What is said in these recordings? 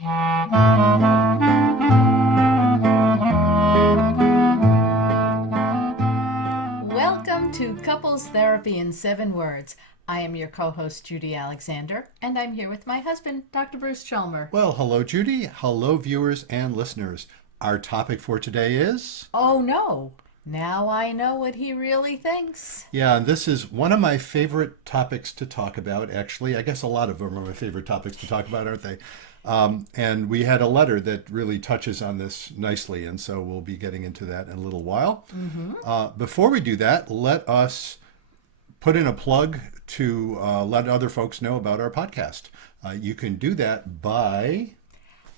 Welcome to Couples Therapy in 7 Words. I am your co-host, Judy Alexander, and I'm here with my husband, Dr. Bruce Chalmer. Well, hello, Judy. Hello, viewers and listeners. Our topic for today is... Oh no, now I know what he really thinks. Yeah, this is one of my favorite topics to talk about, actually. I guess a lot of them are my favorite topics to talk about, aren't they? And we had a letter that really touches on this nicely, and so we'll be getting into that in a little while. Before we do that, let us put in a plug to let other folks know about our podcast. You can do that by...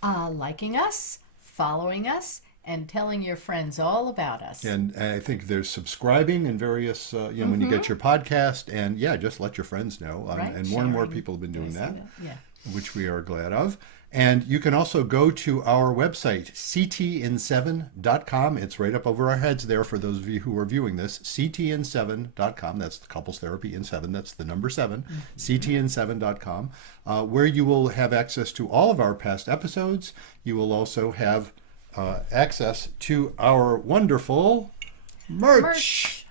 Liking us, following us, and telling your friends all about us. And I think there's subscribing in various, when you get your podcast, and just let your friends know. Right, and more sharing. people have been doing that, Yeah. which we are glad of. And you can also go to our website, ctn7.com. It's right up over our heads there for those of you who are viewing this, ctn7.com. That's the couples therapy in 7. That's the number 7, ctn7.com, where you will have access to all of our past episodes. You will also have access to our wonderful merch.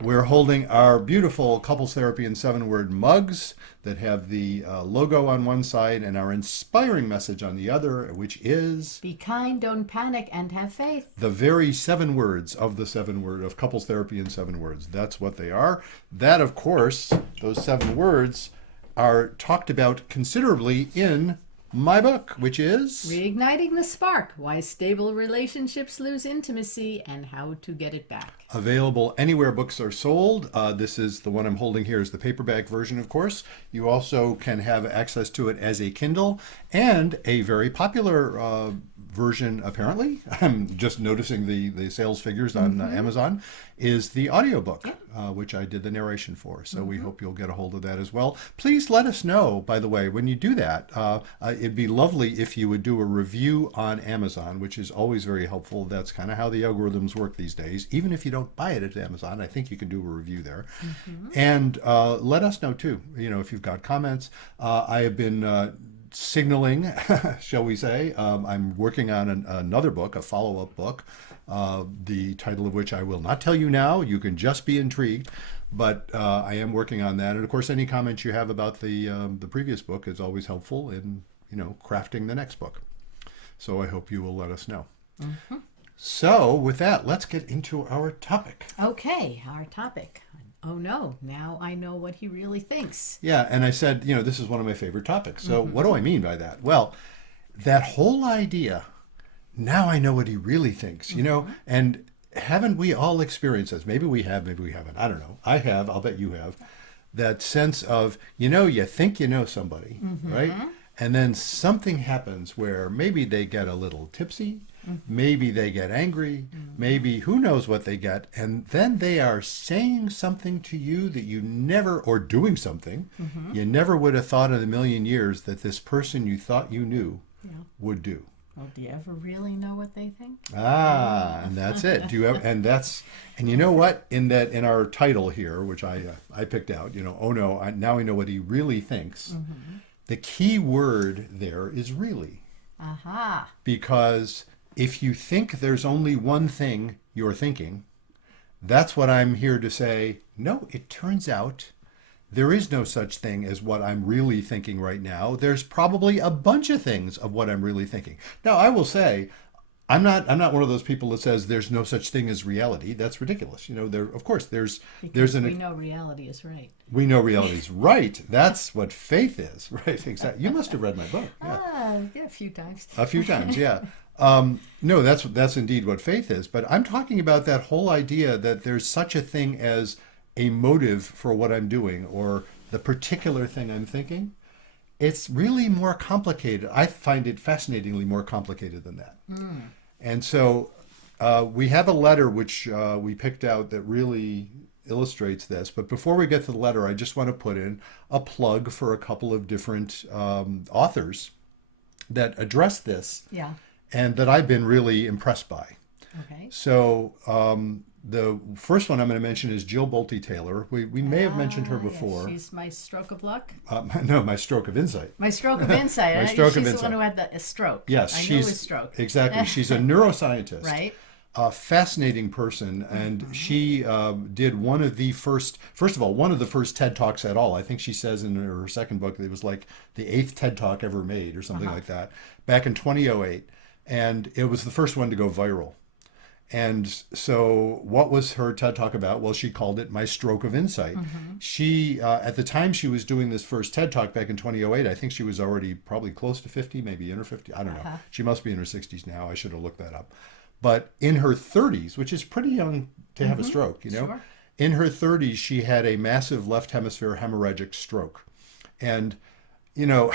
We're holding our beautiful Couples Therapy in 7 Word mugs that have the logo on one side and our inspiring message on the other, which is... Be kind, don't panic, and have faith. The very 7 words of the 7 word of Couples Therapy in 7 Words. That's what they are. That, of course, those 7 words are talked about considerably in my book, which is... Reigniting the Spark, Why Stable Relationships Lose Intimacy and How to Get It Back. Available anywhere books are sold. This is the one I'm holding here is the paperback version, of course. You also can have access to it as a Kindle and a very popular version, apparently. I'm just noticing the sales figures on Amazon, is the audiobook, which I did the narration for. So we hope you'll get a hold of that as well. Please let us know, by the way, when you do that. It'd be lovely if you would do a review on Amazon, which is always very helpful. That's kind of how the algorithms work these days. Even if you don't buy it at Amazon, I think you can do a review there. And let us know, too, if you've got comments. I have been... signaling, shall we say. I'm working on another book, a follow-up book, the title of which I will not tell you now. You can just be intrigued, but I am working on that. And of course, any comments you have about the previous book is always helpful in crafting the next book. So I hope you will let us know. So with that, let's get into our topic. Okay, our topic. Oh no, now I know what he really thinks. Yeah, and I said, this is one of my favorite topics. So what do I mean by that? Well, that whole idea, now I know what he really thinks, and haven't we all experienced this? Maybe we have, maybe we haven't. I don't know. I have, I'll bet you have. That sense of, you think you know somebody, right? And then something happens where maybe they get a little tipsy, maybe they get angry, maybe who knows what they get, and then they are saying something to you that you never, or doing something, you never would have thought in a million years that this person you thought you knew would do. Well, do you ever really know what they think? And that's it. Do you ever? And you know what? In our title here, which I picked out, oh no, now I know what he really thinks. The key word there is really. Aha. Because if you think there's only one thing you're thinking, that's what I'm here to say. No, it turns out there is no such thing as what I'm really thinking right now. There's probably a bunch of things of what I'm really thinking. Now, I will say, I'm not one of those people that says there's no such thing as reality. That's ridiculous. Of course there's we know reality is right. We know reality is right. That's what faith is, right? Exactly. You must have read my book. Yeah, a few times. A few times, yeah. No, that's indeed what faith is. But I'm talking about that whole idea that there's such a thing as a motive for what I'm doing or the particular thing I'm thinking. It's really more complicated. I find it fascinatingly more complicated than that. And so we have a letter which we picked out that really illustrates this. But before we get to the letter, I just want to put in a plug for a couple of different authors that address this Yeah. and that I've been really impressed by. Okay. So The first one I'm going to mention is Jill Bolte Taylor. We may have mentioned her before. Yes, she's my stroke of luck. No, my stroke of insight. My stroke of insight. My stroke of she's insight. the one who had a stroke. Yes, I she's knew his stroke. exactly. She's a neuroscientist. Right. A fascinating person, and she did one of the first of all, one of the first TED Talks at all. I think she says in her second book that it was like the 8th TED Talk ever made or something like that, back in 2008. And it was the first one to go viral. And so what was her TED Talk about? Well, she called it My Stroke of Insight. She, at the time she was doing this first TED Talk back in 2008, I think she was already probably close to 50, maybe in her 50s. I don't know. She must be in her 60s now. I should have looked that up. But in her 30s, which is pretty young to have a stroke, you know, Sure. in her 30s, she had a massive left hemisphere hemorrhagic stroke. And, you know,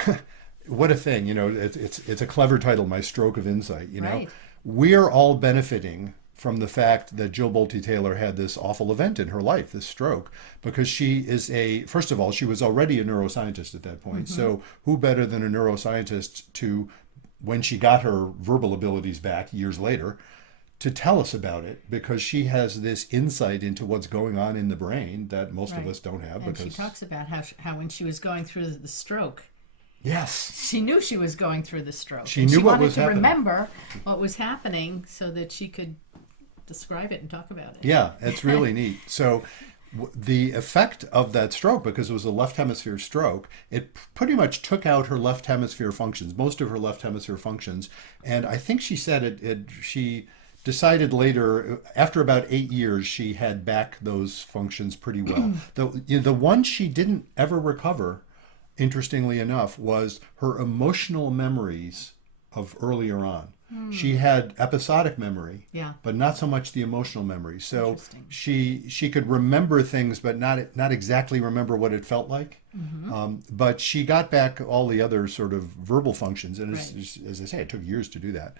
what a thing, you know, it's a clever title, My Stroke of Insight, you know. Right. We're all benefiting from the fact that Jill Bolte Taylor had this awful event in her life, this stroke, because she is first of all, she was already a neuroscientist at that point. So who better than a neuroscientist to, when she got her verbal abilities back years later, to tell us about it, because she has this insight into what's going on in the brain that most of us don't have. And because she talks about how when she was going through the stroke, yes, she knew she was going through the stroke. She and knew she what wanted was to happening. remember what was happening so that she could describe it and talk about it. yeah, it's really neat. So the effect of that stroke, because it was a left hemisphere stroke, it pretty much took out her left hemisphere functions, most of her left hemisphere functions. And I think she said she decided later, after about 8 years, she had back those functions pretty well. The one she didn't ever recover, interestingly enough, was her emotional memories of earlier on. She had episodic memory, Yeah. but not so much the emotional memory. So Interesting. she could remember things, but not exactly remember what it felt like. But she got back all the other sort of verbal functions, and as I say, it took years to do that.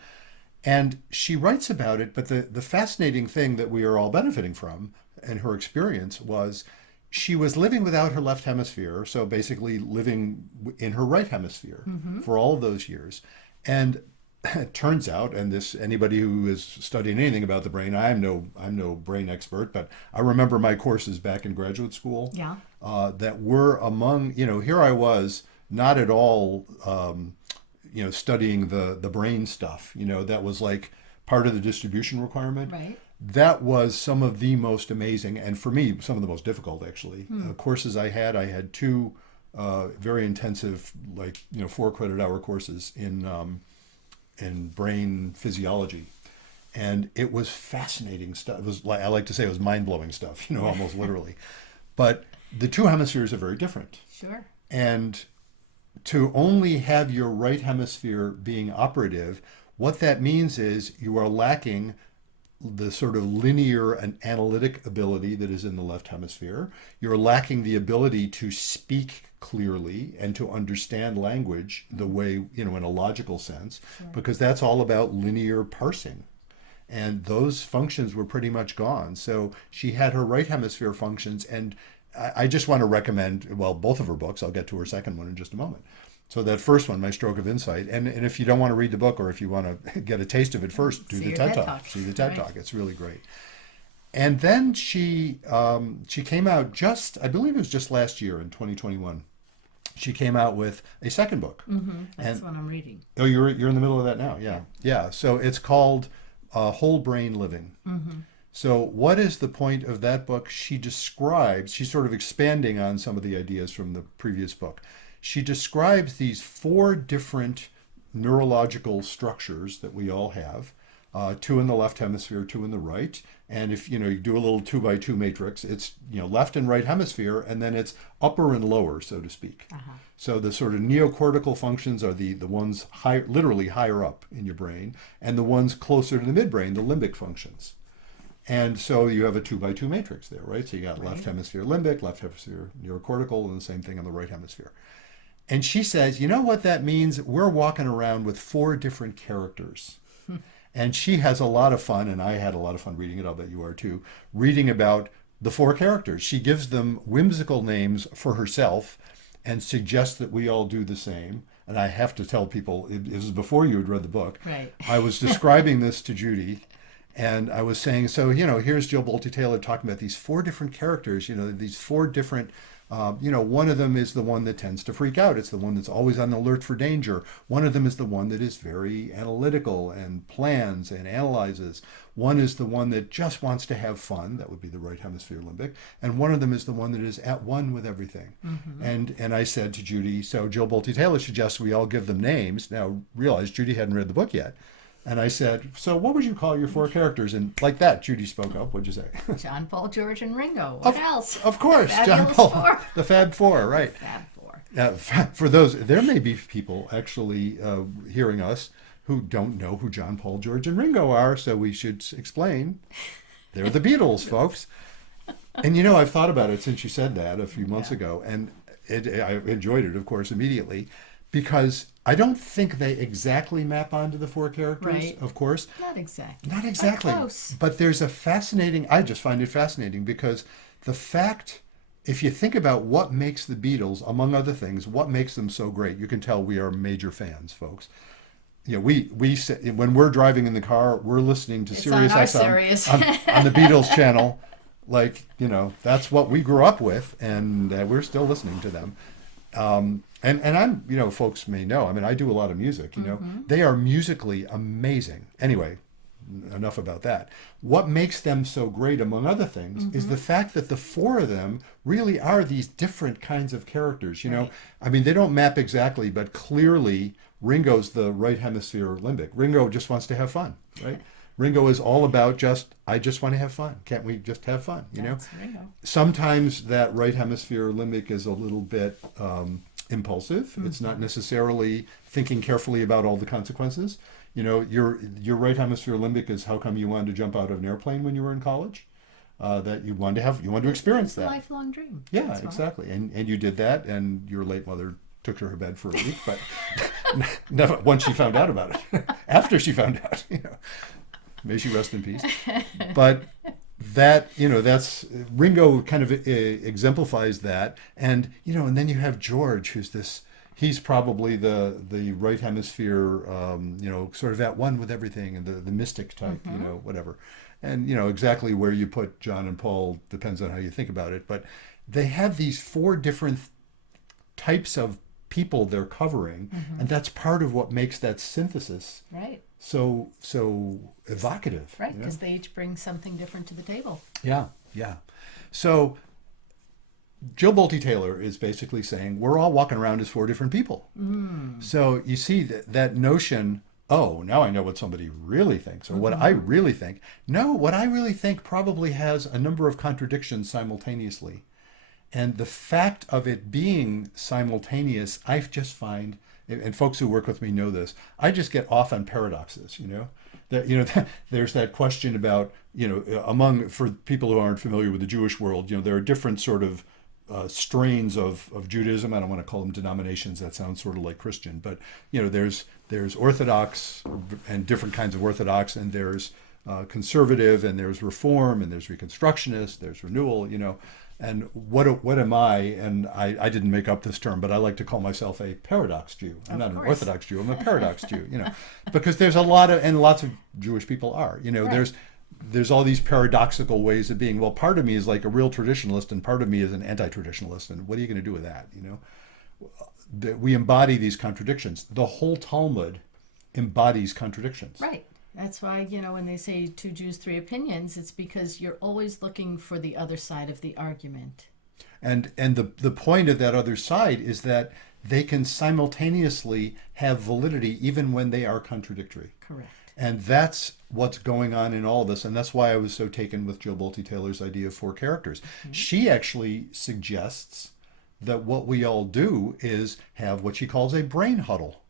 And she writes about it, but the fascinating thing that we are all benefiting from in her experience was she was living without her left hemisphere, so basically living in her right hemisphere for all of those years. And it turns out, and this, anybody who is studying anything about the brain, I'm no brain expert, but I remember my courses back in graduate school Yeah. that were among, you know, here I was not at all, you know, studying the brain stuff, you know, that was like part of the distribution requirement. Right. That was some of the most amazing, and for me, some of the most difficult actually, courses I had. I had two very intensive, like, you know, 4 credit hour courses in brain physiology. And it was fascinating stuff. It was, like I like to say, it was mind-blowing stuff, you know, almost literally. But the two hemispheres are very different. Sure. And to only have your right hemisphere being operative, what that means is you are lacking the sort of linear and analytic ability that is in the left hemisphere. You're lacking the ability to speak clearly and to understand language the way, you know, in a logical sense, because that's all about linear parsing. And those functions were pretty much gone. So she had her right hemisphere functions, and I just want to recommend, well, both of her books. I'll get to her second one in just a moment. So that first one, My Stroke of Insight, and if you don't want to read the book, or if you want to get a taste of it first, do See the your TED TED Talk. Talk. See the TED Right. Talk. It's really great. And then she came out just, I believe it was just last year in 2021. She came out with a second book. That's what I'm reading. Oh, you're in the middle of that now. Yeah. So it's called Whole Brain Living. So what is the point of that book? She describes, she's sort of expanding on some of the ideas from the previous book. She describes these 4 different neurological structures that we all have, 2 in the left hemisphere, 2 in the right. And if, you know, you do a little 2x2 matrix, it's, you know, left and right hemisphere, and then it's upper and lower, so to speak. So the sort of neocortical functions are the ones literally higher up in your brain, and the ones closer to the midbrain, the limbic functions. And so you have a 2x2 matrix there, right? So you got left hemisphere limbic, left hemisphere neocortical, and the same thing on the right hemisphere. And she says, you know what that means? We're walking around with 4 different characters. And she has a lot of fun, and I had a lot of fun reading it, I'll bet you are too, reading about the 4 characters. She gives them whimsical names for herself and suggests that we all do the same. And I have to tell people, it was before you had read the book. Right. I was describing this to Judy, And I was saying, so, here's Jill Bolte Taylor talking about these four different characters, these four different, one of them is the one that tends to freak out. It's the one that's always on the alert for danger. One of them is the one that is very analytical and plans and analyzes. One is the one that just wants to have fun. That would be the right hemisphere limbic. And one of them is the one that is at one with everything. And I said to Judy, so Jill Bolte Taylor suggests we all give them names. Now, realize Judy hadn't read the book yet. And I said, so what would you call your four characters? And like that, Judy spoke up. What'd you say? John, Paul, George, and Ringo. What else? Of course, John Fabulous Paul. Four. The Fab Four, right. Fab Four. For those, there may be people actually hearing us who don't know who John, Paul, George, and Ringo are, so we should explain. They're the Beatles, folks. And I've thought about it since you said that a few months ago, and I enjoyed it, of course, immediately, because I don't think they exactly map onto the four characters, Right. of course. Not exactly. Not exactly. But close. But there's I just find it fascinating because the fact, if you think about what makes the Beatles, among other things, what makes them so great, you can tell we are major fans, folks. We when we're driving in the car, we're listening to Sirius XM on the Beatles channel. Like, that's what we grew up with, and we're still listening to them. And I'm, folks may know, I do a lot of music, they are musically amazing. Anyway, enough about that. What makes them so great, among other things, is the fact that the four of them really are these different kinds of characters, Right. They don't map exactly, but clearly Ringo's the right hemisphere limbic. Ringo just wants to have fun, right? Ringo is all about I just want to have fun. Can't we just have fun, That's Ringo. Sometimes that right hemisphere limbic is a little bit impulsive. It's not necessarily thinking carefully about all the consequences. Your right hemisphere limbic is how come you wanted to jump out of an airplane when you were in college? That you wanted to experience It's a that. lifelong dream. Yeah, That's why. exactly. And you did that, and your late mother took to her bed for a week, but never once she found out about it. After she found out, may she rest in peace. But that, that's Ringo kind of exemplifies that. And, and then you have George, he's probably the right hemisphere, sort of at one with everything, and the mystic type, whatever. And, exactly where you put John and Paul depends on how you think about it. But they have these four different types of people they're covering. And that's part of what makes that synthesis Right. so evocative. Right, because they each bring something different to the table. Yeah. So Jill Bolte Taylor is basically saying we're all walking around as four different people. So you see that notion, now I know what somebody really thinks, or what I really think. No, what I really think probably has a number of contradictions simultaneously. And the fact of it being simultaneous, I just find, and folks who work with me know this, I just get off on paradoxes, That, there's that question about, for people who aren't familiar with the Jewish world, there are different sort of strains of Judaism. I don't want to call them denominations. That sounds sort of like Christian. But, there's Orthodox and different kinds of Orthodox, and there's conservative, and there's Reform, and there's Reconstructionist, there's Renewal, And what am I? And I didn't make up this term, but I like to call myself a paradox Jew. I'm not an Orthodox Jew. I'm a paradox Jew. Because there's lots of Jewish people are. Right. There's all these paradoxical ways of being. Well, part of me is like a real traditionalist, and part of me is an anti-traditionalist. And what are you going to do with that? We embody these contradictions. The whole Talmud embodies contradictions. Right. That's why, when they say two Jews, three opinions, it's because you're always looking for the other side of the argument. And the point of that other side is that they can simultaneously have validity even when they are contradictory. Correct. And that's what's going on in all of this. And that's why I was so taken with Jill Bolte Taylor's idea of four characters. She actually suggests that what we all do is have what she calls a brain huddle.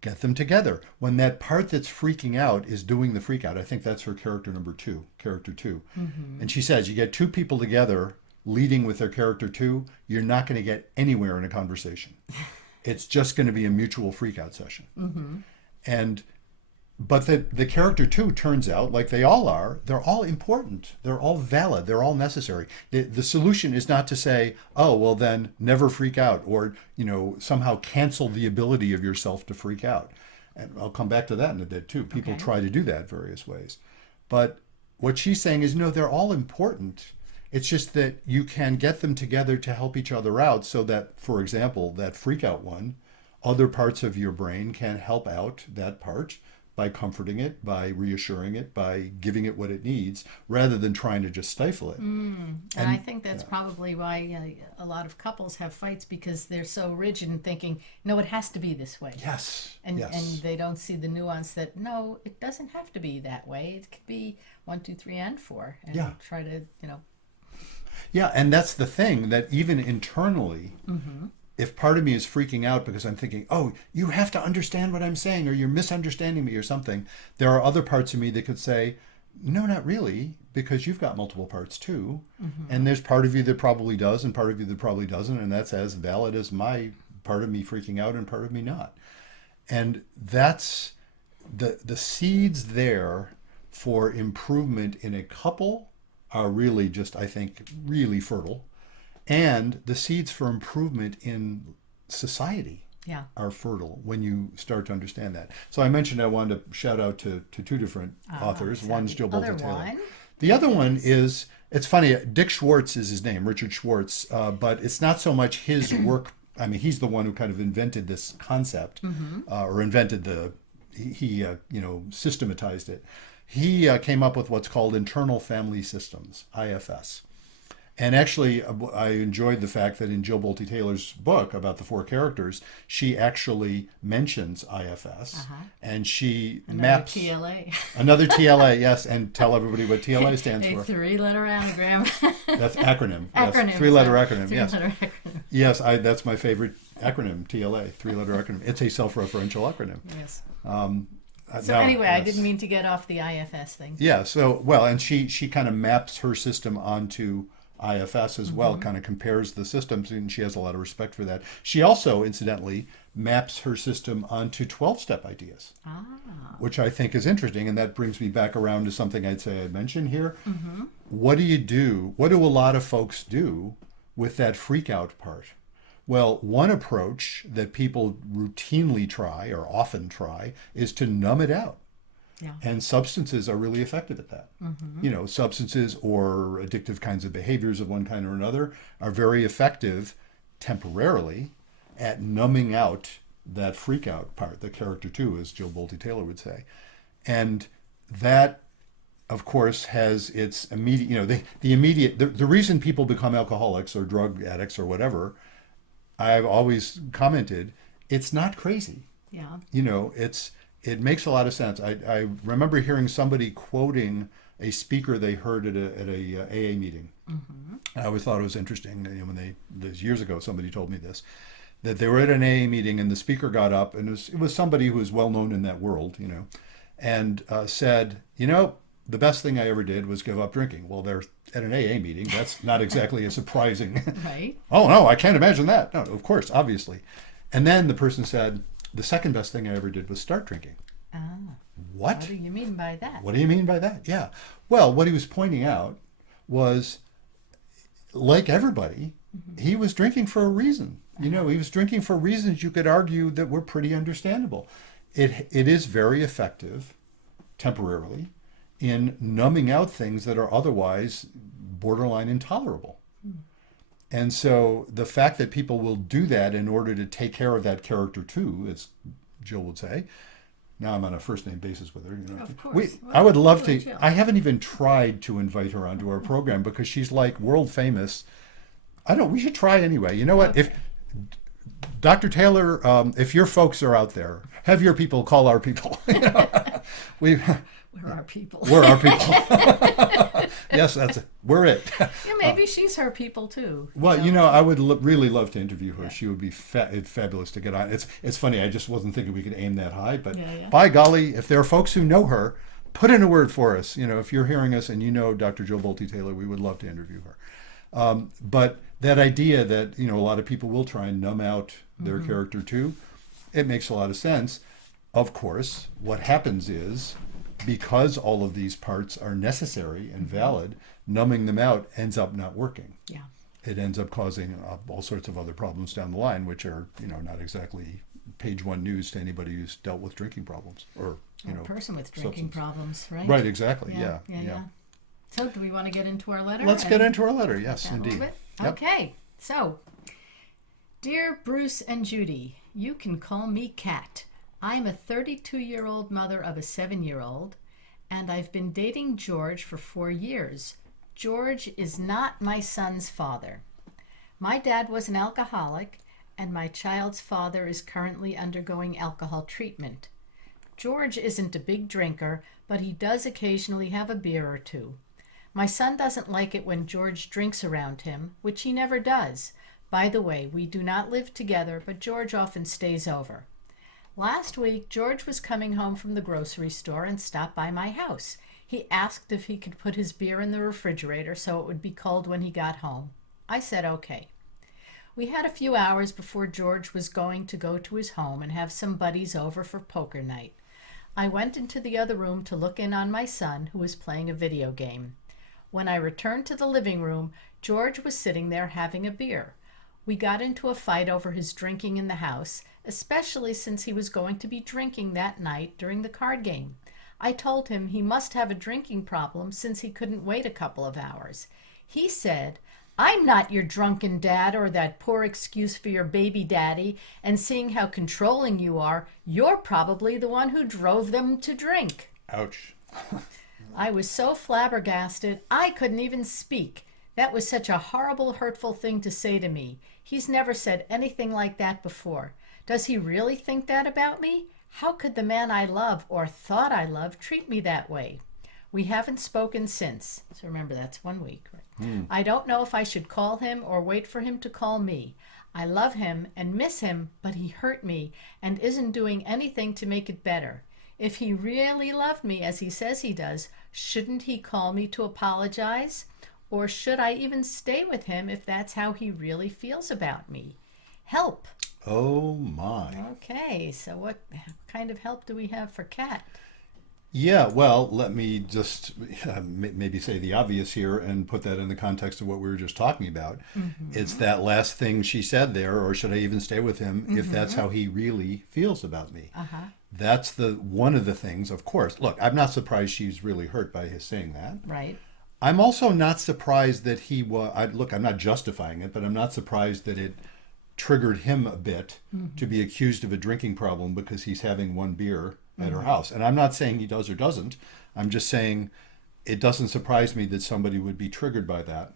Get them together. When that part that's freaking out is doing the freak out, I think that's her character two. And she says, you get two people together leading with their character two, you're not going to get anywhere in a conversation. It's just going to be a mutual freak out session. But the character two turns out, like they all are, they're all important. They're all valid. They're all necessary. The solution is not to say, oh, well then never freak out, or, somehow cancel the ability of yourself to freak out. And I'll come back to that in a bit too. People try to do that various ways. But what she's saying is, no, they're all important. It's just that you can get them together to help each other out so that, for example, that freak out one, other parts of your brain can help out that part by comforting it, by reassuring it, by giving it what it needs, rather than trying to just stifle it. And I think that's probably why a lot of couples have fights, because they're so rigid in thinking, no, it has to be this way. Yes. And yes. they don't see the nuance that, no, it doesn't have to be that way. It could be 1, 2, 3, and 4. And Yeah. try to, Yeah, and that's the thing, that even internally, if part of me is freaking out because I'm thinking, oh, you have to understand what I'm saying, or you're misunderstanding me or something, there are other parts of me that could say, no, not really, because you've got multiple parts too. And there's part of you that probably does and part of you that probably doesn't. And that's as valid as my part of me freaking out and part of me not. And that's the seeds there for improvement in a couple are really just, I think, really fertile. And the seeds for improvement in society yeah. are fertile when you start to understand that. So I mentioned I wanted to shout out to two different authors. So One's the Bolte other Taylor. one The other one is, it's funny, Dick Schwartz is his name, Richard Schwartz, but it's not so much his work. I mean, he's the one who kind of invented this concept, or invented he systematized it. He came up with what's called internal family systems, IFS. And actually, I enjoyed the fact that in Jill Bolte Taylor's book about the 4 characters, she actually mentions IFS, and she maps TLA. another TLA, yes, and tell everybody what TLA stands A for. 3-letter anagram. That's acronym. Acronym. Yes, 3-letter acronym. Yes, 3-letter acronym. yes, that's my favorite acronym. TLA, 3-letter acronym. It's a self-referential acronym. Yes. So anyway, I didn't mean to get off the IFS thing. Yeah. So well, and she kind of maps her system onto IFS as well, kind of compares the systems, and she has a lot of respect for that. She also, incidentally, maps her system onto 12-step ideas, which I think is interesting, and that brings me back around to something I'd say I mentioned here. What do you do? What do a lot of folks do with that freak out part? Well, one approach that people routinely try, or often try, is to numb it out. Yeah. And substances are really effective at that. Substances or addictive kinds of behaviors of one kind or another are very effective temporarily at numbing out that freak out part, the character 2, as Jill Bolte Taylor would say. And that, of course, has its immediate, the reason people become alcoholics or drug addicts or whatever, I've always commented, it's not crazy. Yeah. It makes a lot of sense. I remember hearing somebody quoting a speaker they heard at a AA meeting. I always thought it was interesting. This years ago, somebody told me this, that they were at an AA meeting and the speaker got up, and it was somebody who was well known in that world, and said, the best thing I ever did was give up drinking. Well, they're at an AA meeting. That's not exactly a surprising. Right. Oh no, I can't imagine that. No, of course, obviously. And then the person said, the second best thing I ever did was start drinking. What? What do you mean by that? What do you mean by that? Yeah. Well, what he was pointing out was, like everybody, he was drinking for a reason. He was drinking for reasons you could argue that were pretty understandable. It is very effective, temporarily, in numbing out things that are otherwise borderline intolerable. And so the fact that people will do that in order to take care of that character too, as Jill would say. Now I'm on a first name basis with her. Of course. I would love you to. and Jill. I haven't even tried to invite her onto our program because she's like world famous. We should try anyway. You know what? Okay. If Dr. Taylor, if your folks are out there, have your people call our people. We're our people. We're our people. Yes, we're it. Yeah, maybe she's her people too. Well, I would really love to interview her. Yeah. She would be fabulous to get on. It's funny. I just wasn't thinking we could aim that high, but by golly, if there are folks who know her, put in a word for us. If you're hearing us and Dr. Jill Bolte Taylor, we would love to interview her. But that idea that a lot of people will try and numb out their character too, it makes a lot of sense. Of course, what happens is, because all of these parts are necessary and valid, numbing them out ends up not working. Yeah. It ends up causing all sorts of other problems down the line, which are, not exactly page one news to anybody who's dealt with drinking problems or, Or a person with drinking substance problems, right? Right, exactly. Yeah. So do we want to get into our letter? Let's get into our letter. Yes, a little indeed. bit? Yep. Okay. So, dear Bruce and Judy, you can call me Kat. I'm a 32-year-old mother of a 7-year-old, and I've been dating George for 4 years. George is not my son's father. My dad was an alcoholic, and my child's father is currently undergoing alcohol treatment. George isn't a big drinker, but he does occasionally have a beer or two. My son doesn't like it when George drinks around him, which he never does. By the way, we do not live together, but George often stays over. Last week, George was coming home from the grocery store and stopped by my house. He asked if he could put his beer in the refrigerator so it would be cold when he got home. I said okay. We had a few hours before George was going to go to his home and have some buddies over for poker night. I went into the other room to look in on my son, who was playing a video game. When I returned to the living room, George was sitting there having a beer. We got into a fight over his drinking in the house, especially since he was going to be drinking that night during the card game. I told him he must have a drinking problem since he couldn't wait a couple of hours. He said, "I'm not your drunken dad or that poor excuse for your baby daddy, and seeing how controlling you are, you're probably the one who drove them to drink." Ouch. I was so flabbergasted, I couldn't even speak. That was such a horrible, hurtful thing to say to me. He's never said anything like that before. Does he really think that about me? How could the man I love, or thought I loved, treat me that way? We haven't spoken since. So remember, that's 1 week. Right? I don't know if I should call him or wait for him to call me. I love him and miss him, but he hurt me and isn't doing anything to make it better. If he really loved me as he says he does, shouldn't he call me to apologize? Or should I even stay with him if that's how he really feels about me? Help. Oh my. Okay, so what kind of help do we have for Kat? Yeah, well, let me just maybe say the obvious here and put that in the context of what we were just talking about. It's that last thing she said there, or should I even stay with him if that's how he really feels about me? That's the one of the things, of course. Look, I'm not surprised she's really hurt by his saying that. Right. I'm also not surprised that he was, look, I'm not justifying it, but I'm not surprised that it triggered him a bit to be accused of a drinking problem because he's having one beer at her house. And I'm not saying he does or doesn't. I'm just saying it doesn't surprise me that somebody would be triggered by that.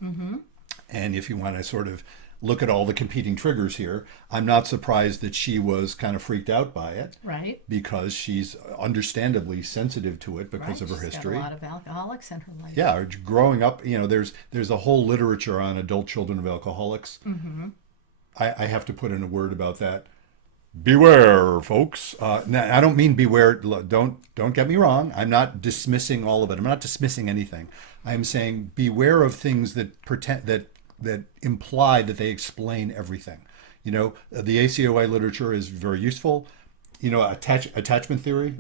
And if you want to sort of look at all the competing triggers here, I'm not surprised that she was kind of freaked out by it. Right. Because she's understandably sensitive to it because of her She's history. got a lot of alcoholics in her life. Yeah, growing up, there's a whole literature on adult children of alcoholics. I have to put in a word about that. Beware, folks. Now, I don't mean beware. Don't get me wrong. I'm not dismissing all of it. I'm not dismissing anything. I'm saying beware of things that pretend that imply that they explain everything. The ACOI literature is very useful. Attachment theory,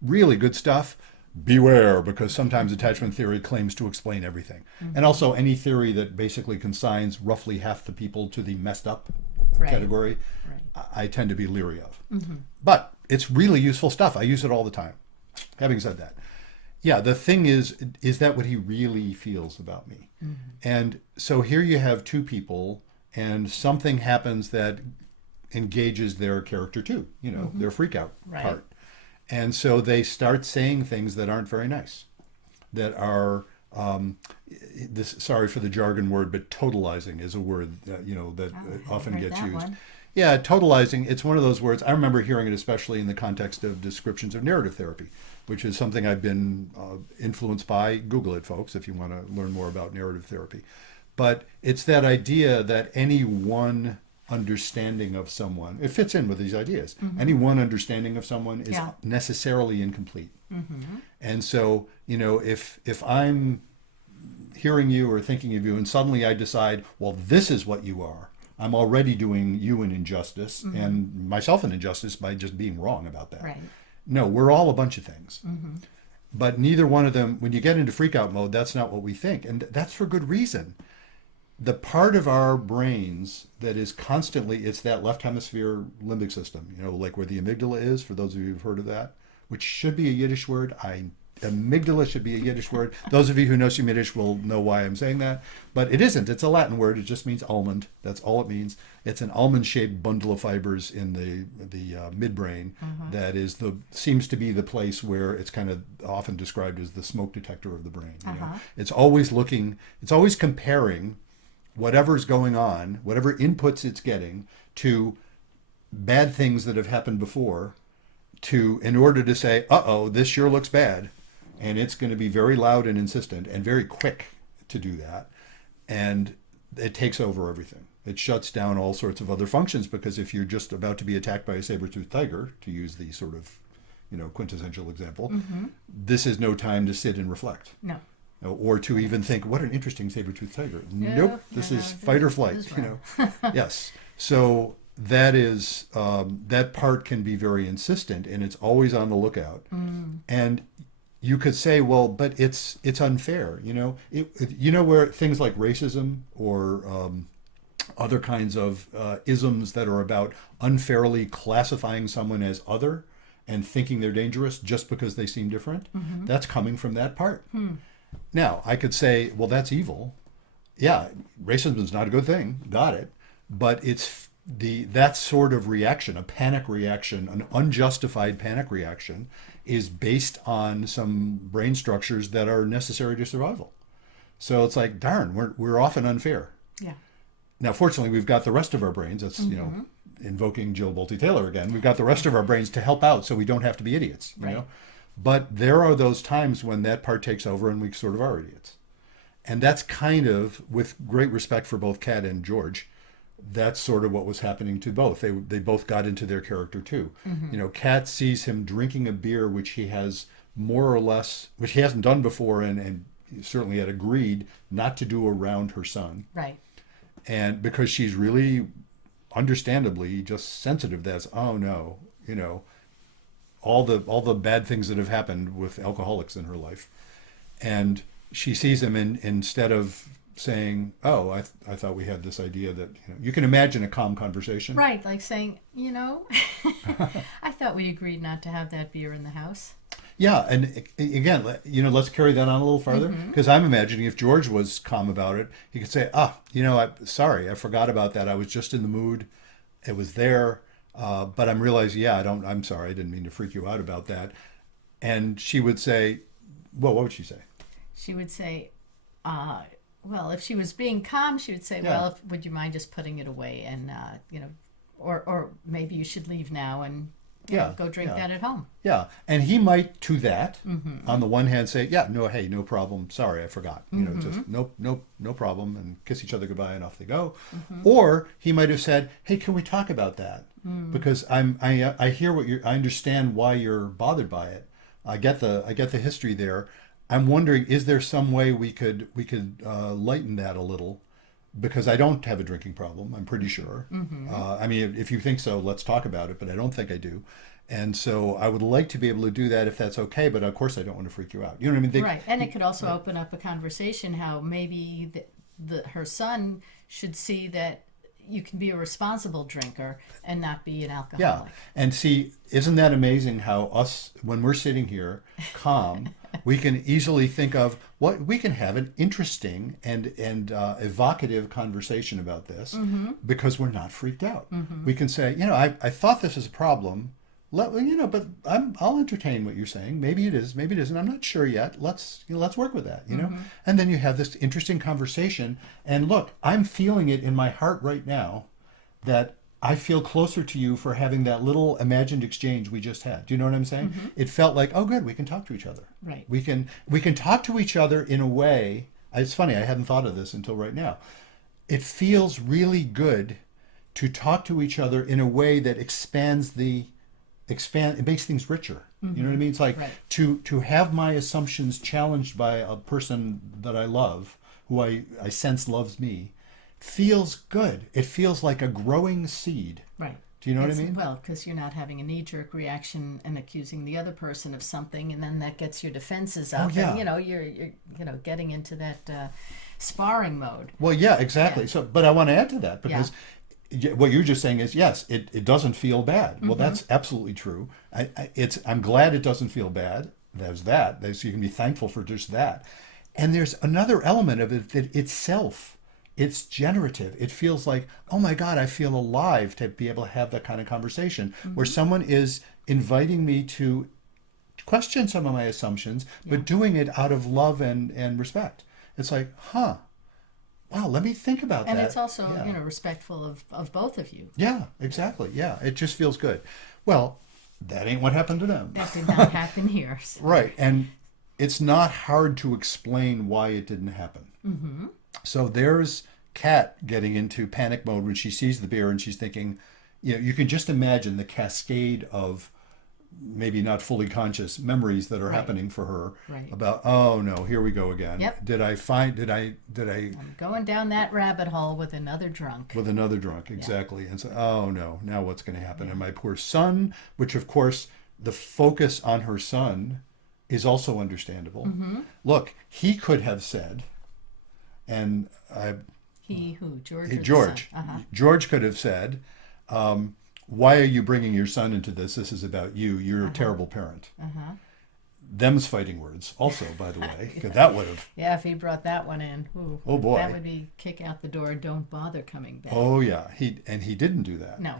really good stuff. Beware, because sometimes attachment theory claims to explain everything. And also any theory that basically consigns roughly half the people to the messed up category, I tend to be leery of. But it's really useful stuff. I use it all the time. Having said that, yeah, the thing is that what he really feels about me? And so here you have two people, and something happens that engages their character too, their freak out part. And so they start saying things that aren't very nice, that are, sorry for the jargon word, but totalizing is a word that often gets used. One. Yeah, totalizing, it's one of those words. I remember hearing it especially in the context of descriptions of narrative therapy, which is something I've been influenced by. Google it, folks, if you want to learn more about narrative therapy. But it's that idea that any one understanding of someone, it fits in with these ideas. Any one understanding of someone is necessarily incomplete. And so, if I'm hearing you or thinking of you and suddenly I decide, well, this is what you are, I'm already doing you an injustice and myself an injustice by just being wrong about that. Right. No, we're all a bunch of things. But neither one of them, when you get into freak out mode, that's not what we think. And that's for good reason. the part of our brains that is constantly, it's that left hemisphere limbic system, like where the amygdala is, for those of you who've heard of that, which should be a Yiddish word. Amygdala should be a Yiddish word. Those of you who know some Yiddish will know why I'm saying that, but it isn't. It's a Latin word. It just means almond. That's all it means. It's an almond-shaped bundle of fibers in the midbrain that seems to be the place where it's kind of often described as the smoke detector of the brain. It's always comparing whatever's going on, whatever inputs it's getting, to bad things that have happened before, in order to say, uh-oh, this sure looks bad. And it's going to be very loud and insistent and very quick to do that. And it takes over everything. It shuts down all sorts of other functions, because if you're just about to be attacked by a saber-toothed tiger, to use the sort of, quintessential example, this is no time to sit and reflect. No. Or to even think, what an interesting saber-toothed tiger. Nope, this is fight or flight, Yes. So that is, that part can be very insistent, and it's always on the lookout. And you could say, well, but it's unfair, where things like racism or other kinds of isms that are about unfairly classifying someone as other and thinking they're dangerous just because they seem different, that's coming from that part. Now, I could say, well, that's evil. Yeah, racism is not a good thing. Got it. But it's that sort of reaction, a panic reaction, an unjustified panic reaction, is based on some brain structures that are necessary to survival. So it's like, darn, we're often unfair. Yeah. Now, fortunately, we've got the rest of our brains. That's, invoking Jill Bolte Taylor again. We've got the rest of our brains to help out, so we don't have to be idiots, Right. But there are those times when that part takes over and we sort of are idiots. And that's kind of, with great respect for both Kat and George, that's sort of what was happening to both. They both got into their character too. Kat sees him drinking a beer which he has more or less, which he hasn't done before, and certainly had agreed not to do around her son. Right. And because she's really, understandably, just sensitive, that's, oh no, all the bad things that have happened with alcoholics in her life. And she sees him, and instead of saying, oh, I thought we had this idea that, you can imagine a calm conversation. Right, like saying, I thought we agreed not to have that beer in the house. Yeah, and again, let's carry that on a little farther, because I'm imagining if George was calm about it, he could say, sorry, I forgot about that. I was just in the mood. It was there, but I'm realizing, I'm sorry, I didn't mean to freak you out about that. And she would say, well, what would she say? She would say, well, if she was being calm, she would say, would you mind just putting it away, and, or maybe you should leave now and go drink that at home. Yeah, and he might, to that, on the one hand, say, no problem, sorry, I forgot. Just no problem, and kiss each other goodbye, and off they go. Or he might have said, hey, can we talk about that? Because I hear I understand why you're bothered by it. I get the history there. I'm wondering, is there some way we could lighten that a little? Because I don't have a drinking problem, I'm pretty sure. If you think so, let's talk about it, but I don't think I do. And so I would like to be able to do that if that's okay, but of course I don't want to freak you out. You know what I mean? Right, and it could also open up a conversation how maybe her son should see that you can be a responsible drinker and not be an alcoholic. Yeah, and see, isn't that amazing how when we're sitting here calm, we can easily think of we can have an interesting and evocative conversation about this because we're not freaked out. We can say, I thought this is a problem. But I'll entertain what you're saying. Maybe it is, maybe it isn't. I'm not sure yet. Let's work with that. And then you have this interesting conversation. And look, I'm feeling it in my heart right now that I feel closer to you for having that little imagined exchange we just had. Do you know what I'm saying? It felt like, oh, good, we can talk to each other. Right. We can talk to each other in a way. It's funny, I hadn't thought of this until right now. It feels really good to talk to each other in a way that it makes things richer. You know what I mean? It's like to have my assumptions challenged by a person that I love, who I sense loves me, feels good. It feels like a growing seed. Right. Do you know what I mean? Well, because you're not having a knee-jerk reaction and accusing the other person of something, and then that gets your defenses up. Oh, yeah. And, you're getting into that sparring mode. Well, yeah, exactly. Yeah. So, but I want to add to that because what you're just saying is, yes, it doesn't feel bad. Well, that's absolutely true. I'm glad it doesn't feel bad. There's that. So you can be thankful for just that. And there's another element of it that it's generative. It feels like, oh my God, I feel alive to be able to have that kind of conversation where someone is inviting me to question some of my assumptions, but doing it out of love and respect. It's like, wow, let me think about that. And it's also, respectful of both of you. Yeah, exactly. Yeah, it just feels good. Well, that ain't what happened to them. That did not happen here. So. Right. And it's not hard to explain why it didn't happen. Mm-hmm. So there's Kat getting into panic mode when she sees the beer and she's thinking, you can just imagine the cascade of maybe not fully conscious memories that are happening for her about, oh no, here we go again. Yep. Did I I'm going down that rabbit hole with another drunk. With another drunk, exactly. Yeah. And so, oh no, now what's going to happen? And my poor son, which of course the focus on her son is also understandable. Mm-hmm. Look, he could have said, and George. George could have said, why are you bringing your son into this? This is about you. You're a terrible parent. Them's fighting words also, by the way. That would have. Yeah, if he brought that one in. Ooh, oh boy. That would be kick out the door, don't bother coming back. Oh yeah. He didn't do that. No.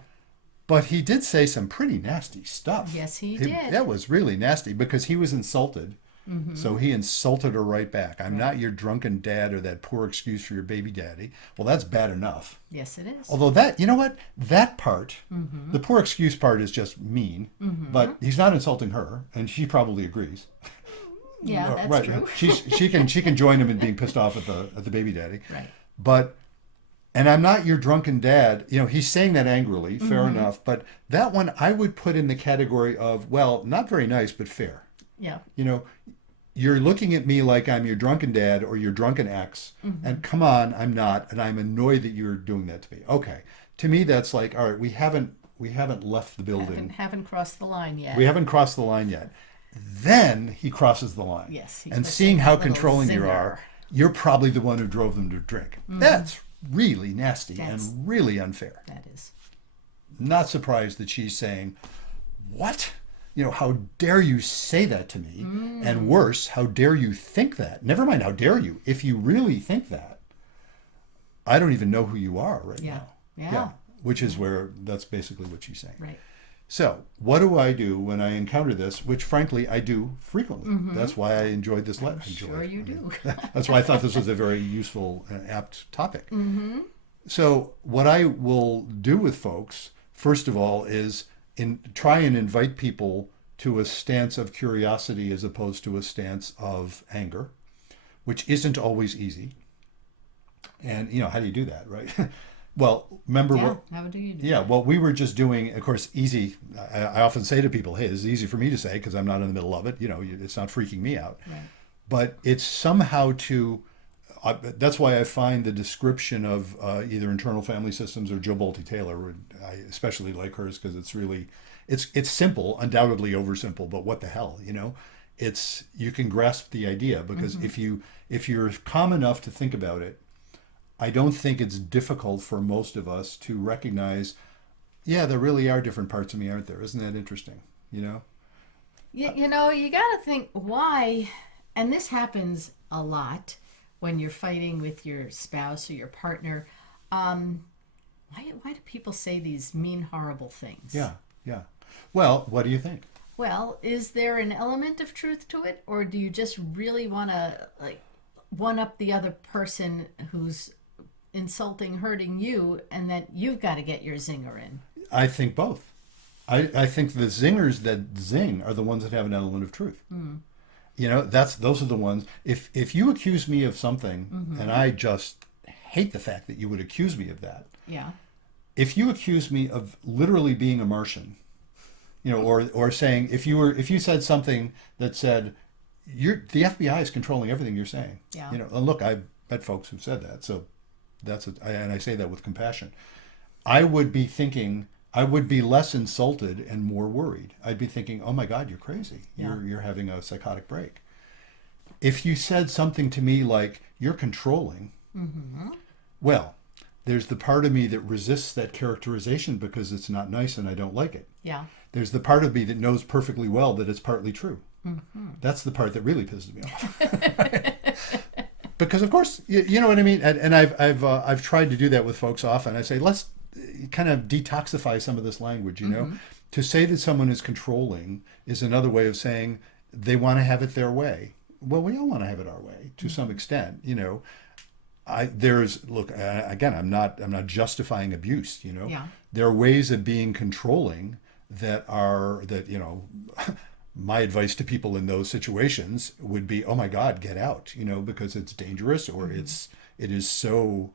But he did say some pretty nasty stuff. Yes, he did. That was really nasty because he was insulted. Mm-hmm. So he insulted her right back. I'm not your drunken dad or that poor excuse for your baby daddy. Well, that's bad enough. Yes, it is. Although that part, the poor excuse part is just mean, but he's not insulting her, and she probably agrees. Yeah, that's true. she can join him in being pissed off at the baby daddy. Right. But, and I'm not your drunken dad. He's saying that angrily, fair enough. But that one I would put in the category of, well, not very nice, but fair. Yeah. You're looking at me like I'm your drunken dad or your drunken ex, and come on, I'm not, and I'm annoyed that you're doing that to me. Okay, to me that's like, all right, we haven't left the building, haven't crossed the line yet. We haven't crossed the line yet. Then he crosses the line. Yes. And seeing how controlling you are, you're probably the one who drove them to drink. That's really nasty and really unfair. That is. Not surprised that she's saying, what? How dare you say that to me? And worse, how dare you think that? Never mind, how dare you? If you really think that, I don't even know who you are right now. Yeah. Which is where that's basically what she's saying. Right. So, what do I do when I encounter this? Which, frankly, I do frequently. That's why I enjoyed this letter. Sure you do. That's why I thought this was a very useful, apt topic. So, what I will do with folks, first of all, is try and invite people to a stance of curiosity as opposed to a stance of anger, which isn't always easy. And, how do you do that, right? Well, remember how do you do that? What we were just doing, of course, easy. I often say to people, hey, it's easy for me to say because I'm not in the middle of it. It's not freaking me out. Right. But it's somehow that's why I find the description of either internal family systems or Bolte Taylor, I especially like hers because it's really, it's simple, undoubtedly oversimple, but what the hell, you can grasp the idea because if you're calm enough to think about it, I don't think it's difficult for most of us to recognize, there really are different parts of me, aren't there? Isn't that interesting? You got to think why, and this happens a lot when you're fighting with your spouse or your partner. Why do people say these mean, horrible things? Yeah. Well, what do you think? Well, is there an element of truth to it, or do you just really want to one up the other person who's insulting, hurting you, and that you've got to get your zinger in? I think both. I think the zingers that zing are the ones that have an element of truth. Those are the ones. If you accuse me of something, and I just hate the fact that you would accuse me of that. Yeah. If you accuse me of literally being a Martian, or saying if you said something that said the FBI is controlling everything you're saying. Yeah. And look, I've met folks who've said that, so and I say that with compassion. I would be thinking I would be less insulted and more worried. I'd be thinking, oh my God, you're crazy. Yeah. You're having a psychotic break. If you said something to me like, you're controlling, well, there's the part of me that resists that characterization because it's not nice and I don't like it. Yeah. There's the part of me that knows perfectly well that it's partly true. That's the part that really pisses me off. Because of course, you know what I mean? And I've tried to do that with folks often. I say, let's kind of detoxify some of this language, you know? To say that someone is controlling is another way of saying they want to have it their way. Well, we all want to have it our way to some extent, you know. Again, I'm not justifying abuse, you know. Yeah. There are ways of being controlling that you know, my advice to people in those situations would be, oh my God, get out, you know, because it's dangerous or it is so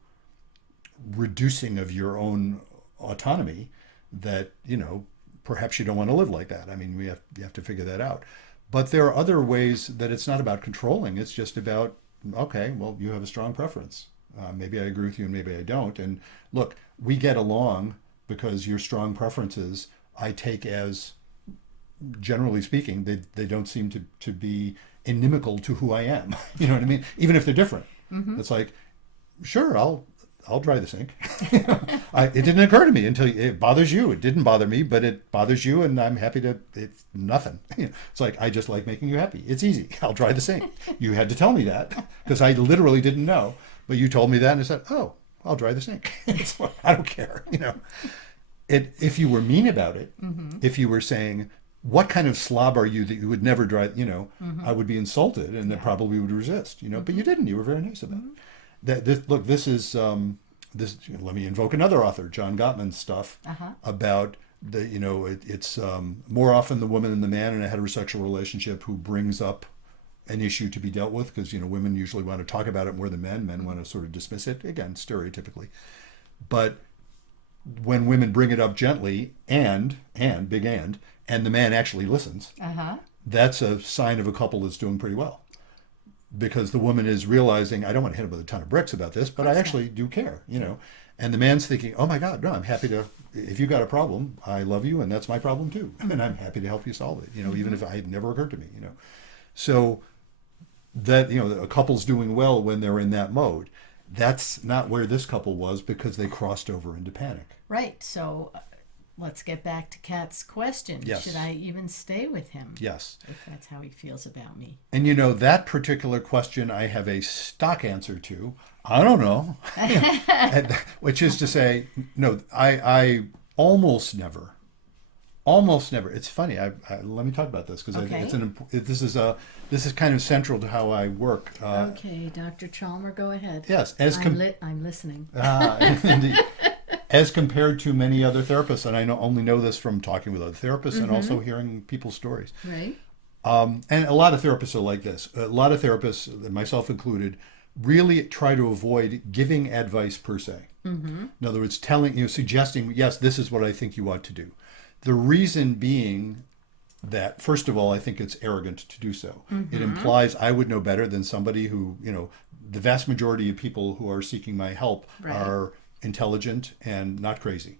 reducing of your own autonomy that, you know, perhaps you don't want to live like that. I mean, you have to figure that out. But there are other ways that it's not about controlling. It's just about, okay, well, you have a strong preference. Maybe I agree with you and maybe I don't. And look, we get along because your strong preferences I take as, generally speaking, they don't seem to be inimical to who I am. You know what I mean? Even if they're different. It's like, sure, I'll dry the sink. It didn't occur to me until it bothers you. It didn't bother me, but it bothers you, and I'm happy to. It's nothing. It's like, I just like making you happy. It's easy. I'll dry the sink. You had to tell me that because I literally didn't know, but you told me that, and I said, oh, I'll dry the sink. I don't care. You know, if you were mean about it, if you were saying, what kind of slob are you that you would never dry? You know, I would be insulted, and that probably would resist. You know, but you didn't. You were very nice about it. This is let me invoke another author, John Gottman's stuff about the, you know, it's more often the woman and the man in a heterosexual relationship who brings up an issue to be dealt with, because, you know, women usually want to talk about it more than men want to sort of dismiss it, again, stereotypically. But when women bring it up gently and the man actually listens, that's a sign of a couple that's doing pretty well. Because the woman is realizing, I don't want to hit him with a ton of bricks about this, but I actually do care, you know. And the man's thinking, oh my God, no, I'm happy to, if you got a problem, I love you, and that's my problem too. And I'm happy to help you solve it, you know, even if it had never occurred to me, you know. So that, you know, a couple's doing well when they're in that mode. That's not where this couple was, because they crossed over into panic. Right. So let's get back to Kat's question. Yes. Should I even stay with him? Yes. If that's how he feels about me. And you know, that particular question I have a stock answer to. I don't know. Which is to say, no, I almost never. It's funny. Let me talk about this, because Okay. this is kind of central to how I work. Okay, Dr. Chalmer, go ahead. Yes, I'm listening. Indeed. As compared to many other therapists, and I only know this from talking with other therapists and also hearing people's stories. Right. And a lot of therapists are like this. A lot of therapists, myself included, really try to avoid giving advice per se. In other words, suggesting, yes, this is what I think you ought to do. The reason being that, first of all, I think it's arrogant to do so. It implies I would know better than somebody who, you know, the vast majority of people who are seeking my help are intelligent and not crazy.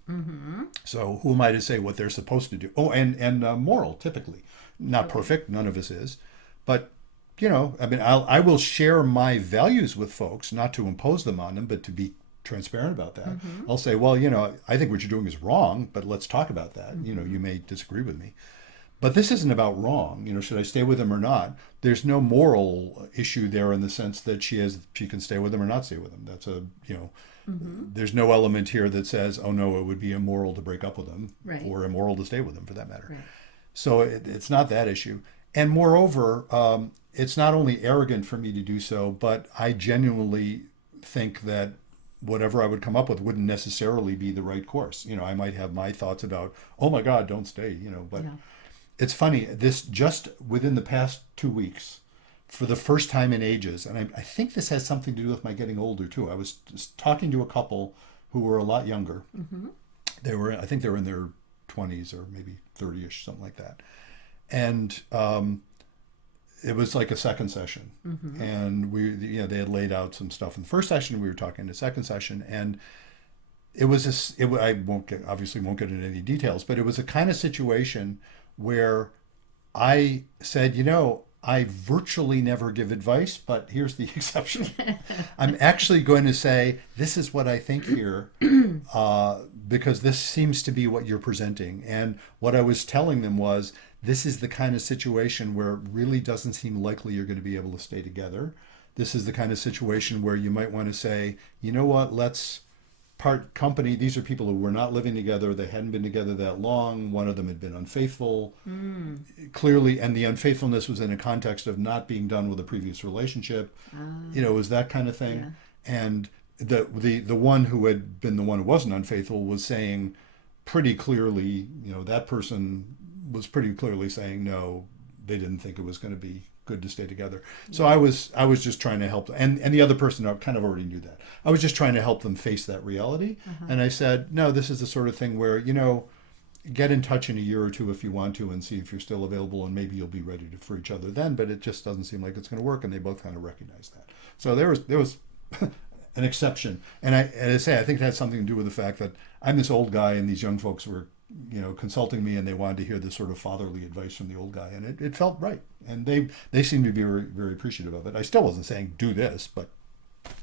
So who am I to say what they're supposed to do? Oh, and moral, typically. Not perfect, none of us is. But, you know, I mean, I will share my values with folks, not to impose them on them, but to be transparent about that. I'll say, well, you know, I think what you're doing is wrong, but let's talk about that. You know, you may disagree with me. But this isn't about wrong. You know, should I stay with him or not? There's no moral issue there in the sense that she can stay with him or not stay with him. That's a, you know, there's no element here that says, oh no, it would be immoral to break up with him, or immoral to stay with him, for that matter. So it's not that issue. And moreover, it's not only arrogant for me to do so, but I genuinely think that whatever I would come up with wouldn't necessarily be the right course. You know, I might have my thoughts about, oh my God, don't stay, you know, but it's funny, this just within the past 2 weeks, for the first time in ages, and I think this has something to do with my getting older too. I was talking to a couple who were a lot younger. I think they were in their 20s or maybe 30ish, something like that. And it was like a second session. And they had laid out some stuff in the first session. We were talking in the second session, and it was I obviously won't get into any details, but it was a kind of situation where I said, I virtually never give advice, but here's the exception. I'm actually going to say, this is what I think here, because this seems to be what you're presenting. And what I was telling them was, this is the kind of situation where it really doesn't seem likely you're going to be able to stay together. This is the kind of situation where you might want to say, you know what, let's part company. These are people who were not living together. They hadn't been together that long. One of them had been unfaithful, clearly, and the unfaithfulness was in a context of not being done with a previous relationship. It was that kind of thing. Yeah. And the one who had been the one who wasn't unfaithful was saying pretty clearly, that person was pretty clearly saying no, they didn't think it was going to be good to stay together. So I was just trying to help, and the other person kind of already knew that. I was just trying to help them face that reality. And I said, no, this is the sort of thing where, get in touch in a year or two if you want to and see if you're still available, and maybe you'll be ready for each other then, but it just doesn't seem like it's going to work. And they both kind of recognized that. So there was an exception. And I say, I think that had something to do with the fact that I'm this old guy and these young folks were, consulting me, and they wanted to hear this sort of fatherly advice from the old guy, and it felt right. And they seemed to be very, very appreciative of it. I still wasn't saying do this, but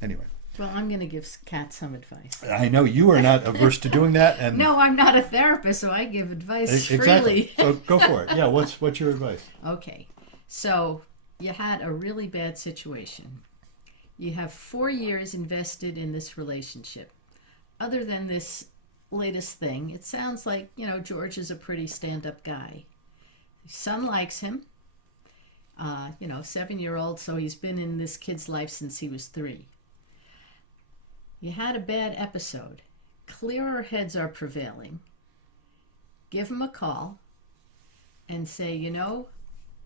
anyway. Well, I'm going to give Kat some advice. I know you are not averse to doing that, and no, I'm not a therapist, so I give advice exactly. freely. So go for it. Yeah, what's your advice? Okay, so you had a really bad situation. You have 4 years invested in this relationship. Other than this latest thing, it sounds like, George is a pretty stand-up guy. His son likes him. 7-year-old, so he's been in this kid's life since he was 3. You had a bad episode. Clearer heads are prevailing. Give him a call and say,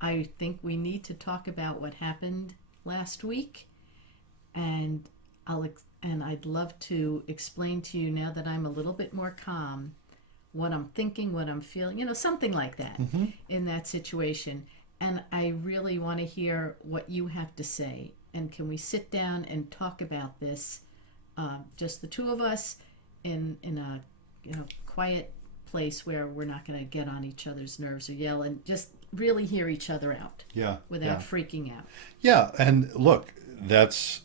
I think we need to talk about what happened last week, and I'd love to explain to you, now that I'm a little bit more calm, what I'm thinking, what I'm feeling, something like that in that situation. And I really want to hear what you have to say. And can we sit down and talk about this, just the two of us, in a quiet place where we're not going to get on each other's nerves or yell, and just really hear each other out. Yeah. Without freaking out. Yeah, and look, that's.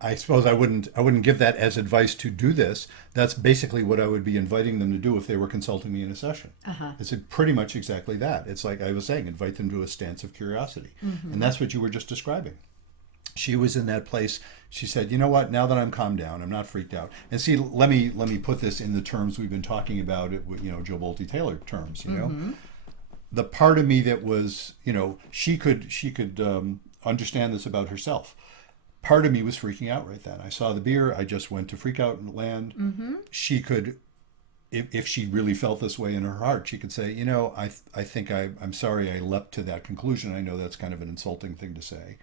I suppose I wouldn't give that as advice to do this. That's basically what I would be inviting them to do if they were consulting me in a session. It's pretty much exactly that. It's like I was saying, invite them to a stance of curiosity. And that's what you were just describing. She was in that place. She said, you know what, now that I'm calmed down, I'm not freaked out. And see, let me put this in the terms we've been talking about, it, Joe Bolte Taylor terms, The part of me that was, she could understand this about herself. Part of me was freaking out right then. I saw the beer. I just went to freak out land. She could, if she really felt this way in her heart, she could say, I think I'm sorry I leapt to that conclusion. I know that's kind of an insulting thing to say.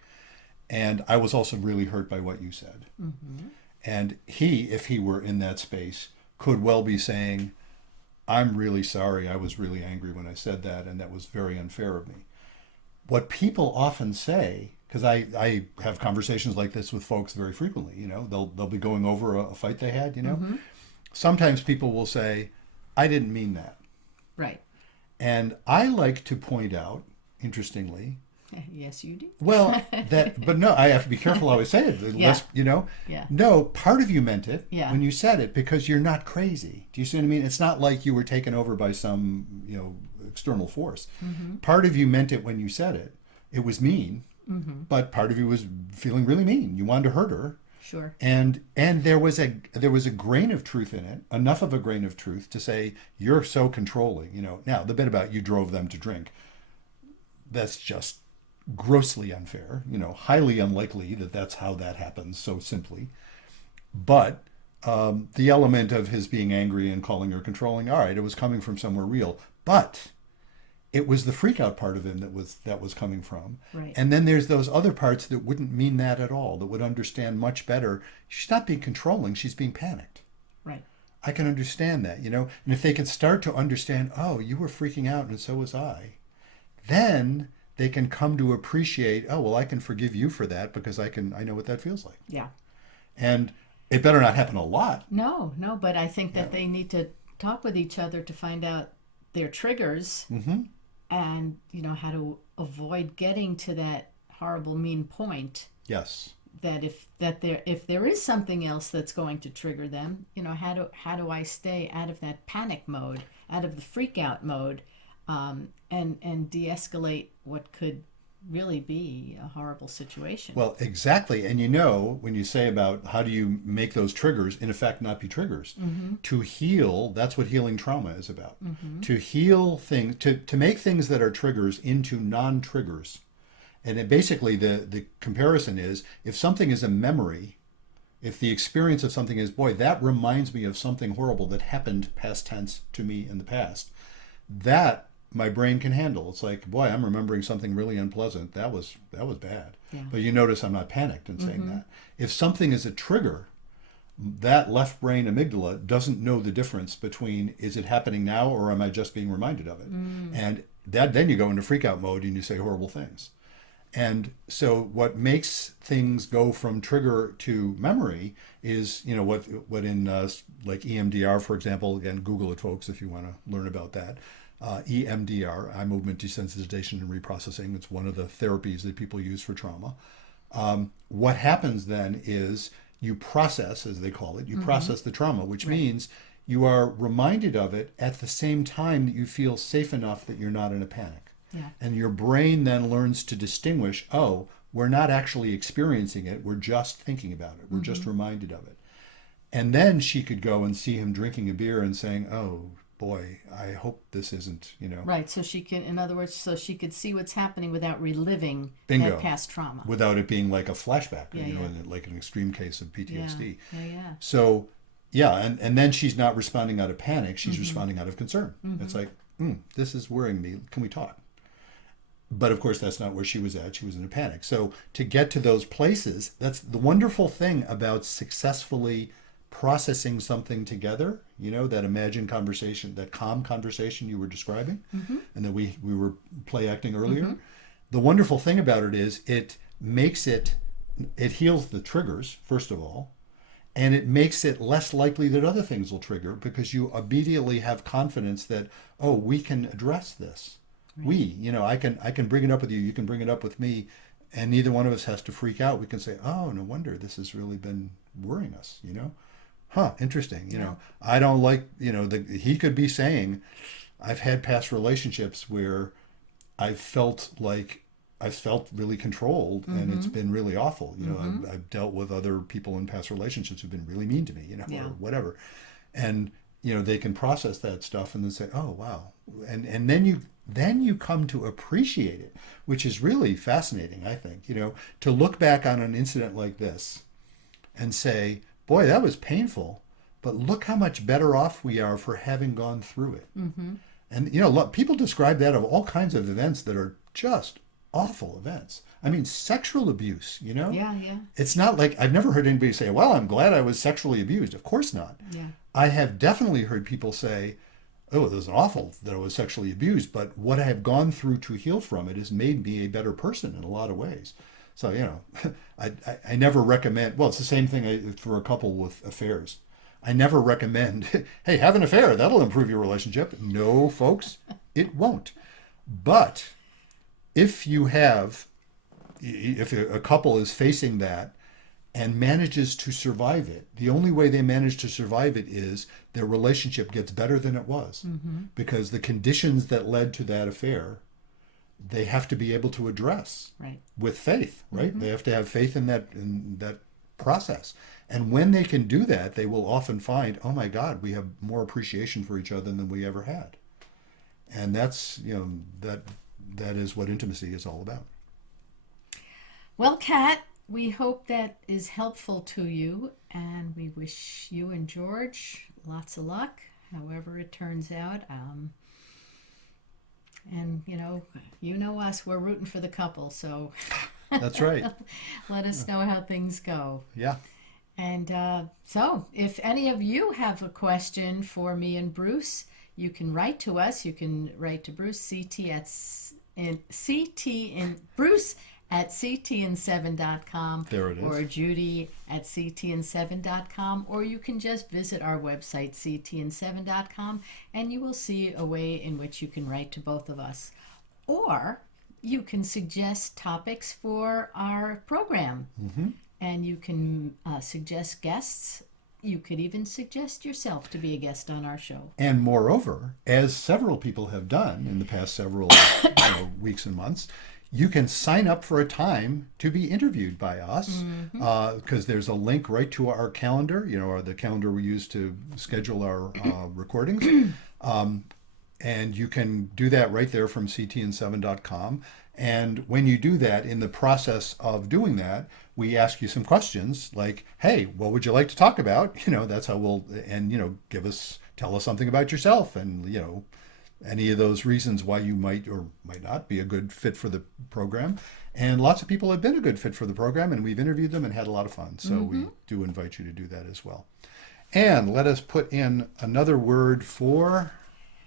And I was also really hurt by what you said. And he, if he were in that space, could well be saying, I'm really sorry. I was really angry when I said that, and that was very unfair of me. What people often say, because I have conversations like this with folks very frequently, they'll be going over a fight they had, Sometimes people will say, I didn't mean that. Right. And I like to point out, interestingly, yes, you do. Well, but no, I have to be careful how I say it. Unless, No, part of you meant it when you said it, because you're not crazy. Do you see what I mean? It's not like you were taken over by some, external force. Part of you meant it when you said it. It was mean, but part of you was feeling really mean. You wanted to hurt her. Sure. And there was a grain of truth in it, enough of a grain of truth to say, you're so controlling. Now the bit about you drove them to drink, that's just grossly unfair, highly unlikely that that's how that happens so simply. But the element of his being angry and calling her controlling, all right, it was coming from somewhere real, but it was the freak out part of him that was coming from. Right. And then there's those other parts that wouldn't mean that at all, that would understand much better. She's not being controlling, she's being panicked. Right. I can understand that, and if they could start to understand, oh, you were freaking out and so was I, then they can come to appreciate, oh, well, I can forgive you for that because I know what that feels like. Yeah. And It better not happen a lot. No, no, but I think Yeah. that they need to talk with each other to find out their triggers Mm-hmm. and, how to avoid getting to that horrible mean point. Yes. That if there is something else that's going to trigger them, how do I stay out of that panic mode, out of the freak out mode, and de-escalate what could really be a horrible situation. Well, exactly. And when you say about how do you make those triggers, in effect, not be triggers, to heal, that's what healing trauma is about. To heal things, to make things that are triggers into non-triggers. And basically, the comparison is if something is a memory, if the experience of something is, boy, that reminds me of something horrible that happened past tense to me in the past, that my brain can handle. It's like, boy, I'm remembering something really unpleasant. That was bad. Yeah. But you notice I'm not panicked in saying that. If something is a trigger, that left brain amygdala doesn't know the difference between is it happening now or am I just being reminded of it? And then you go into freak out mode and you say horrible things. And so what makes things go from trigger to memory is, what in like EMDR, for example, again, Google it, folks, if you want to learn about that. EMDR, eye movement desensitization and reprocessing. It's one of the therapies that people use for trauma. What happens then is you process, as they call it, you process the trauma, which means you are reminded of it at the same time that you feel safe enough that you're not in a panic. Yeah. And your brain then learns to distinguish, oh, we're not actually experiencing it, we're just thinking about it, we're just reminded of it. And then she could go and see him drinking a beer and saying, oh, boy, I hope this isn't, Right. So she can, in other words, so she could see what's happening without reliving Bingo. that past trauma. Without it being like a flashback, Yeah, like an extreme case of PTSD. Yeah. So, and then she's not responding out of panic, she's responding out of concern. It's like, this is worrying me, can we talk? But of course, that's not where she was at. She was in a panic. So to get to those places, that's the wonderful thing about successfully processing something together, that imagined conversation, that calm conversation you were describing, and that we were play acting earlier. The wonderful thing about it is it heals the triggers, first of all, and it makes it less likely that other things will trigger because you immediately have confidence that, oh, we can address this. Right. I can bring it up with you, you can bring it up with me, and neither one of us has to freak out. We can say, oh, no wonder this has really been worrying us, interesting. I don't like, he could be saying, I've had past relationships where I felt really controlled and it's been really awful. I've dealt with other people in past relationships who've been really mean to me, or whatever. And, they can process that stuff and then say, oh, wow. And then you come to appreciate it, which is really fascinating, I think, to look back on an incident like this and say, boy, that was painful, but look how much better off we are for having gone through it. And, people describe that of all kinds of events that are just awful events. I mean, sexual abuse, Yeah. It's not like I've never heard anybody say, well, I'm glad I was sexually abused. Of course not. Yeah. I have definitely heard people say, oh, it was awful that I was sexually abused, but what I have gone through to heal from it has made me a better person in a lot of ways. So, I never recommend, well, it's the same thing for a couple with affairs. I never recommend, hey, have an affair, that'll improve your relationship. No, folks, it won't. But if a couple is facing that and manages to survive it, the only way they manage to survive it is their relationship gets better than it was. Because the conditions that led to that affair, they have to be able to address with faith, right? They have to have faith in that process. And when they can do that, they will often find, oh my God, we have more appreciation for each other than we ever had. And that's, that is what intimacy is all about. Well, Kat, we hope that is helpful to you, and we wish you and George lots of luck, however it turns out. And you know us, we're rooting for the couple, so That's right. let us know how things go. Yeah. And so if any of you have a question for me and Bruce, you can write to us. You can write to Bruce, Bruce at ctn7.com. There it is. Or Judy at ctn7.com. Or you can just visit our website, ctn7.com, and you will see a way in which you can write to both of us. Or you can suggest topics for our program. And you can suggest guests. You could even suggest yourself to be a guest on our show. And moreover, as several people have done in the past several weeks and months, you can sign up for a time to be interviewed by us, because there's a link right to our calendar, or the calendar we use to schedule our recordings. And you can do that right there from ctn7.com. And when you do that, in the process of doing that, we ask you some questions like, hey, what would you like to talk about? That's how we'll, and, tell us something about yourself, and, any of those reasons why you might or might not be a good fit for the program. And lots of people have been a good fit for the program, and we've interviewed them and had a lot of fun. So we do invite you to do that as well. And let us put in another word for...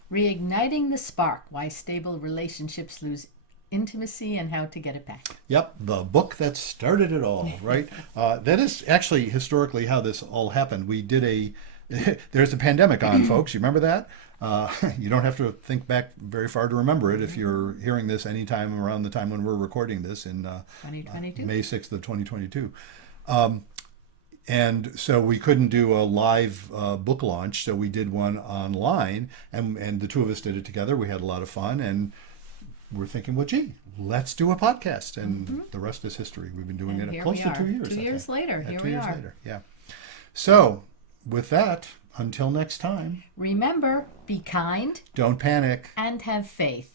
Reigniting the Spark, Why Stable Relationships Lose Intimacy and How to Get It Back. Yep, the book that started it all, right? That is actually historically how this all happened. We did there's a pandemic on, folks. You remember that? You don't have to think back very far to remember it if you're hearing this anytime around the time when we're recording this in 2022. May 6th of 2022. And so we couldn't do a live book launch, so we did one online, and the two of us did it together. We had a lot of fun, and we're thinking, well, gee, let's do a podcast, and the rest is history. We've been doing it close to 2 years. 2 years later, here we are. Yeah. So, with that, until next time, remember, be kind, don't panic, and have faith.